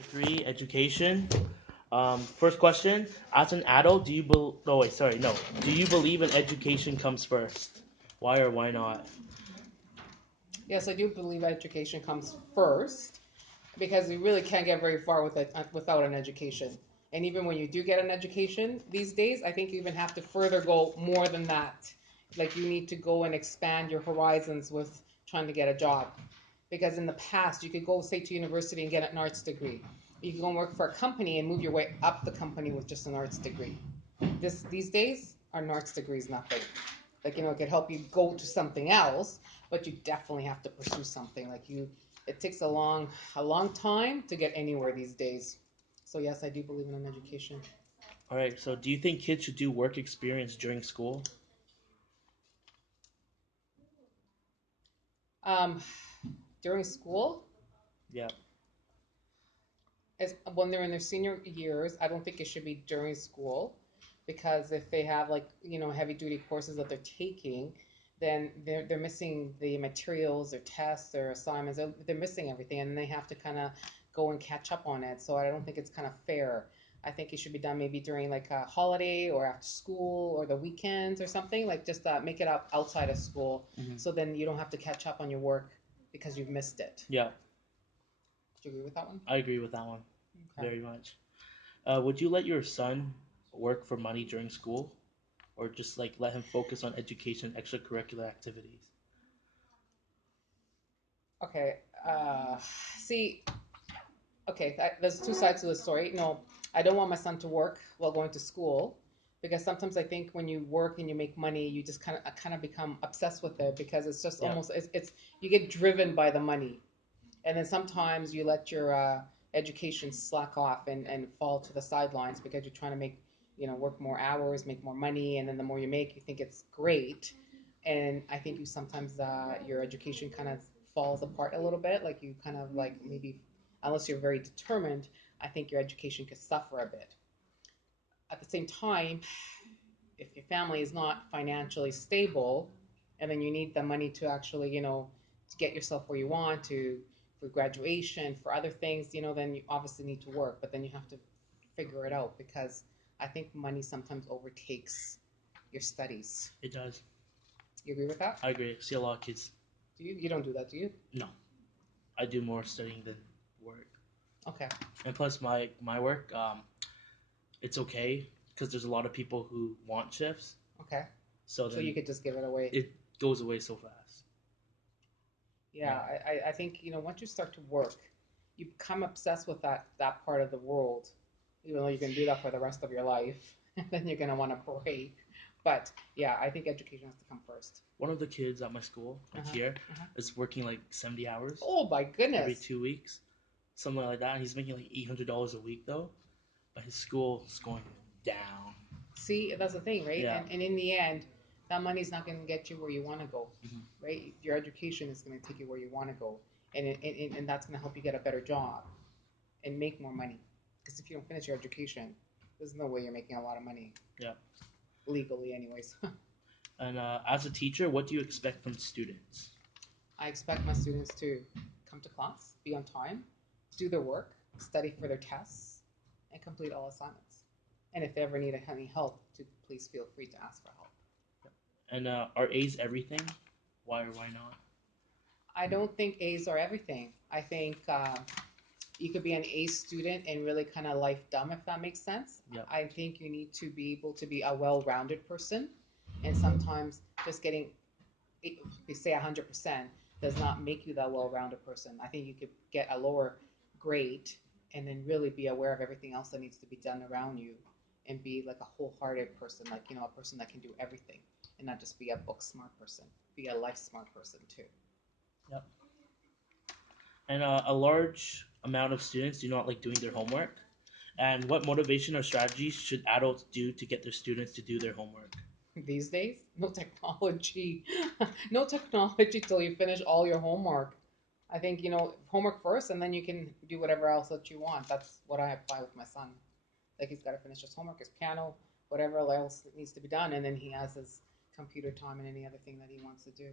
Three, education. First question: as an adult, do you bel? No, wait, sorry, no. Do you believe in education comes first? Why or why not? Yes, I do believe education comes first because you really can't get very far with it without an education. And even when you do get an education these days, I think you even have to further go more than that. Like you need to go and expand your horizons with trying to get a job. Because in the past, you could go, say, to university and get an arts degree. You can go and work for a company and move your way up the company with just an arts degree. These days, an arts degree is nothing. Like it could help you go to something else, but you definitely have to pursue something. It takes a long time to get anywhere these days. So yes, I do believe in an education. All right. So, do you think kids should do work experience during school? Um, During school, Yeah. as when they're in their senior years, I don't think it should be during school, because if they have heavy duty courses that they're taking, then they're missing the materials, their tests, their assignments. They're missing everything, and they have to kind of go and catch up on it. So I don't think it's kind of fair. I think it should be done maybe during like a holiday or after school or the weekends or something, like just make it up outside of school, Hmm. so then you don't have to catch up on your work because you've missed it. Yeah, Do you agree with that one? I agree with that one Okay. very much. Would you let your son work for money during school, or just like let him focus on education, extracurricular activities? Okay. See, okay, there's two sides to the story. No, I don't want my son to work while going to school, because sometimes I think when you work and you make money, you just kind of become obsessed with it, because it's just Yeah. almost it's you get driven by the money, and then sometimes you let your education slack off and fall to the sidelines because you're trying to make work more hours, make more money, and then the more you make, you think it's great, and I think you sometimes your education kind of falls apart a little bit. Like you kind of like maybe, unless you're very determined, I think your education could suffer a bit. At the same time, if your family is not financially stable, and then you need the money to actually to get yourself where you want to, for graduation, for other things, then you obviously need to work, but then you have to figure it out, because I think money sometimes overtakes your studies. It does. You agree with that? I agree. I see a lot of kids. You don't do that, do you? No, I do more studying than work. Okay. And plus, my work, it's okay because there's a lot of people who want shifts. Okay. So So you then could just give it away. it goes away so fast. Yeah, I think once you start to work, you become obsessed with that part of the world, even though you can do that for the rest of your life, and then you're gonna want to break. But yeah, I think education has to come first. One of the kids at my school, like Uh-huh. here, Uh-huh. is working like 70 hours Oh my every goodness! 2 weeks, something like that. And he's making like $800 a week though, but his school is going down. See, that's the thing, right? Yeah. And in the end, that money's not going to get you where you want to go, Hmm. right? Your education is going to take you where you want to go, and that's going to help you get a better job and make more money. Because if you don't finish your education, there's no way you're making a lot of money Yeah. legally, anyways. And as a teacher, what do you expect from students? I expect my students to come to class, be on time, do their work, study for their tests, and complete all assignments. And if they ever need any help, to please feel free to ask for help. And are A's everything? Why or why not? I don't think A's are everything. I think you could be an A student and really kind of life dumb, if that makes sense. Yeah. I think you need to be able to be a well-rounded person, and sometimes just getting, say, 100% does not make you that well-rounded person. I think you could get a lower grade and then really be aware of everything else that needs to be done around you, and be like a wholehearted person, like a person that can do everything, and not just be a book smart person, be a life smart person too. Yep. And a large amount of students do not like doing their homework. And what motivation or strategies should adults do to get their students to do their homework? These days, no technology. No technology till you finish all your homework. I think homework first, and then you can do whatever else that you want. That's what I apply with my son. Like he's got to finish his homework, his piano, whatever else that needs to be done, and then he has his computer time and any other thing that he wants to do.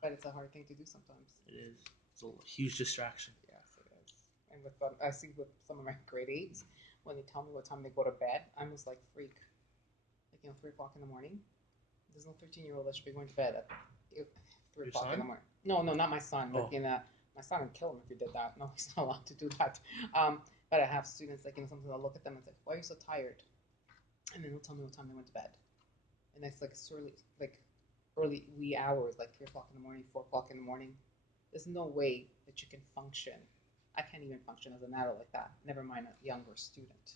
But it's a hard thing to do sometimes. It is. It's a huge distraction. Yes, it is. And with I see with some of my grade eights, when they tell me what time they go to bed, I'm just like freak. Like 3 o'clock in the morning. There's no 13-year-old that should be going to bed at three Your o'clock in the son? morning. No, no, not my son. Like Oh, my son would kill him if he did that. No, he's not allowed to do that. But I have students like sometimes I'll look at them and say, "Why are you so tired?" And then they'll tell me what time they went to bed. And it's like early wee hours, like 3 o'clock in the morning, 4 o'clock in the morning. There's no way that you can function. I can't even function as an adult like that. Never mind a younger student.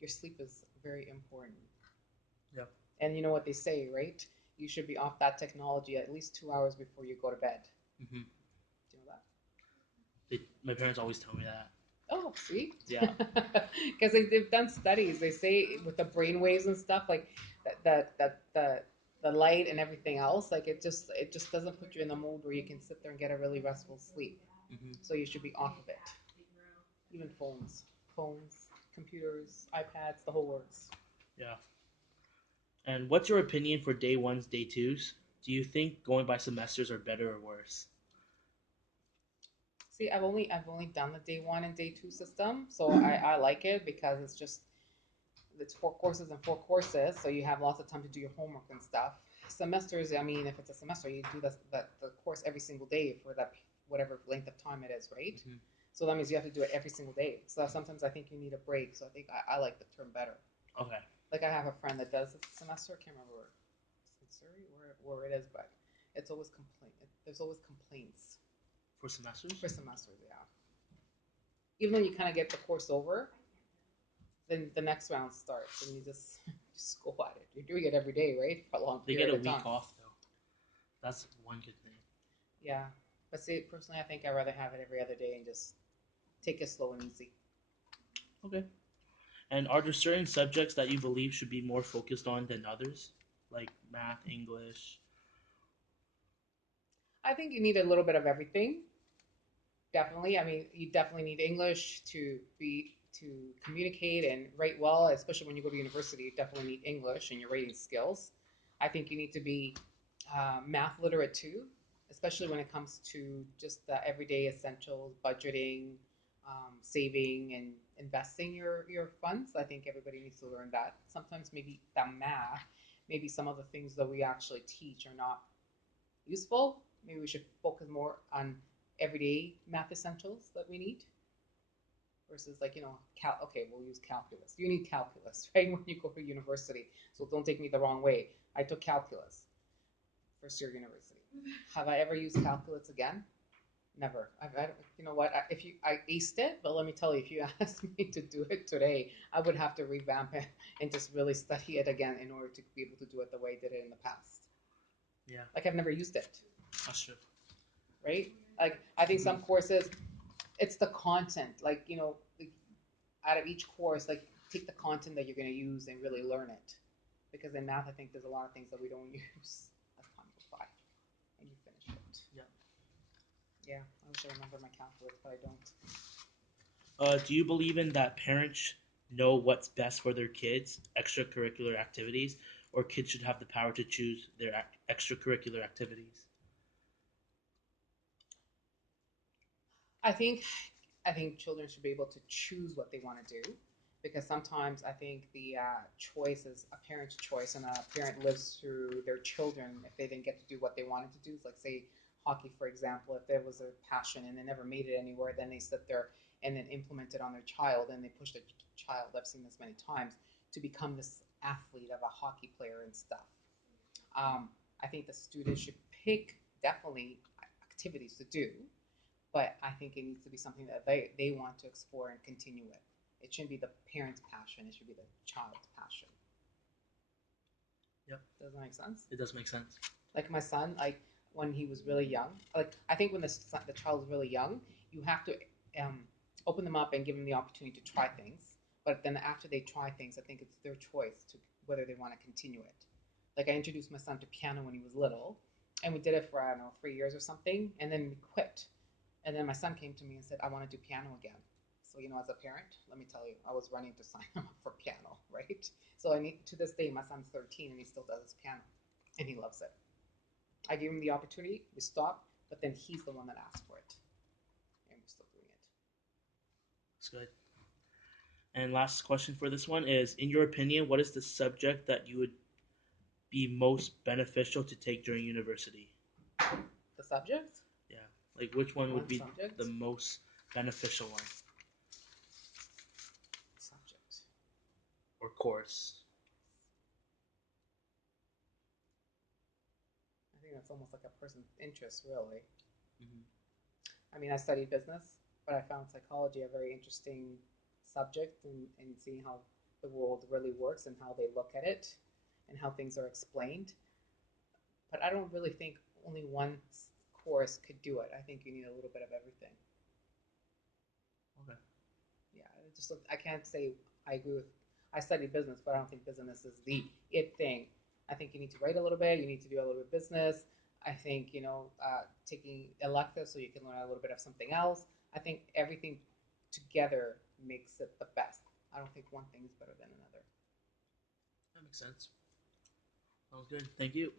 Your sleep is very important. yeah. And you know what they say, right? You should be off that technology at least 2 hours before you go to bed. Hmm. Do you know that? My parents always tell me that. Oh, see? Yeah. Because they've done studies. They say with the brain waves and stuff, like the light and everything else, like it just doesn't put you in the mood where you can sit there and get a really restful sleep. Hmm. So you should be off of it. Even phones, computers, iPads, the whole works. Yeah. And what's your opinion for day ones, day twos? Do you think going by semesters are better or worse? See, I've only done the day one and day two system, so I like it because it's 4 courses and 4 courses, so you have lots of time to do your homework and stuff. Semesters, I mean, if it's a semester, you do the course every single day for that whatever length of time it is, right? Hmm. So that means you have to do it every single day. So sometimes I think you need a break. So I think I like the term better. Okay. Like I have a friend that does this semester. I can't remember where it is, but it's always complaint. There's always complaints For semesters? for semesters. Yeah, even though you kind of get the course over, then the next round starts, and you just go at it. You're doing it every day, right, for a long They get period a of time. week off though. That's one good thing. Yeah, but see, personally, I think I'd rather have it every other day and just take it slow and easy. Okay. And are there certain subjects that you believe should be more focused on than others? Like math, English? I think you need a little bit of everything. Definitely. I mean, you definitely need English to communicate and write well, especially when you go to university. You definitely need English and your writing skills. I think you need to be math literate too, especially when it comes to just the everyday essentials, budgeting, saving, and investing your funds. I think everybody needs to learn that. Sometimes maybe the math, maybe some of the things that we actually teach are not useful. Maybe we should focus more on everyday math essentials that we need versus like okay, we'll use calculus. You need calculus right when you go to university, so don't take me the wrong way. I took calculus first year university. Have I ever used calculus again? Never. You know what, if you I aced it, but let me tell you, if you asked me to do it today, I would have to revamp it and just really study it again in order to be able to do it the way I did it in the past. Yeah, Like I've never used it. that's true. Right? Like I think some courses, it's the content. Like like, out of each course, like take the content that you're going to use and really learn it. Because in math, I think there's a lot of things that we don't use as time goes by, and you finish it. Yeah. Yeah, I wish I remember my calculus, but I don't. Do you believe in that parents know what's best for their kids' extracurricular activities, or kids should have the power to choose their extracurricular activities? I think I think children should be able to choose what they want to do, because sometimes I think the choice is a parent's choice, and a parent lives through their children if they didn't get to do what they wanted to do. It's like, say, hockey, for example. If there was a passion and they never made it anywhere, then they sit there and then implement it on their child, and they push the child. I've seen this many times, to become this athlete of a hockey player and stuff. I think the students should pick definitely activities to do, but I think it needs to be something that they want to explore and continue with. It shouldn't be the parent's passion, it should be the child's passion. Yep, Does that make sense? it does make sense. Like my son, like when he was really young, like I think when the child is really young, you have to um, open them up and give them the opportunity to try things. But then after they try things, I think it's their choice to whether they want to continue it. Like I introduced my son to piano when he was little, and we did it for I don't know 3 years or something, and then we quit. And then my son came to me and said, I want to do piano again. So, as a parent, let me tell you, I was running to sign him up for piano, right? So to this day, my son's 13 and he still does his piano and he loves it. I gave him the opportunity, we stopped, but then he's the one that asked for it. And we're still doing it. That's good. And last question for this one is: in your opinion, what is the subject that you would be most beneficial to take during university? The subject? Yeah, like which one would One be the subject? most beneficial one Subject. or course? I think that's almost like a person's interest, really. Mm-hmm. I mean, I studied business, but I found psychology a very interesting subject in seeing how the world really works and how they look at it and how things are explained. But I don't really think only one course could do it. I think you need a little bit of everything. Okay. Yeah, I can't say I agree with. I studied business, but I don't think business is the it thing. I think you need to write a little bit. You need to do a little bit of business. I think taking electives so you can learn a little bit of something else. I think everything together makes it the best. I don't think one thing is better than another. That makes sense. Sounds good. Thank you.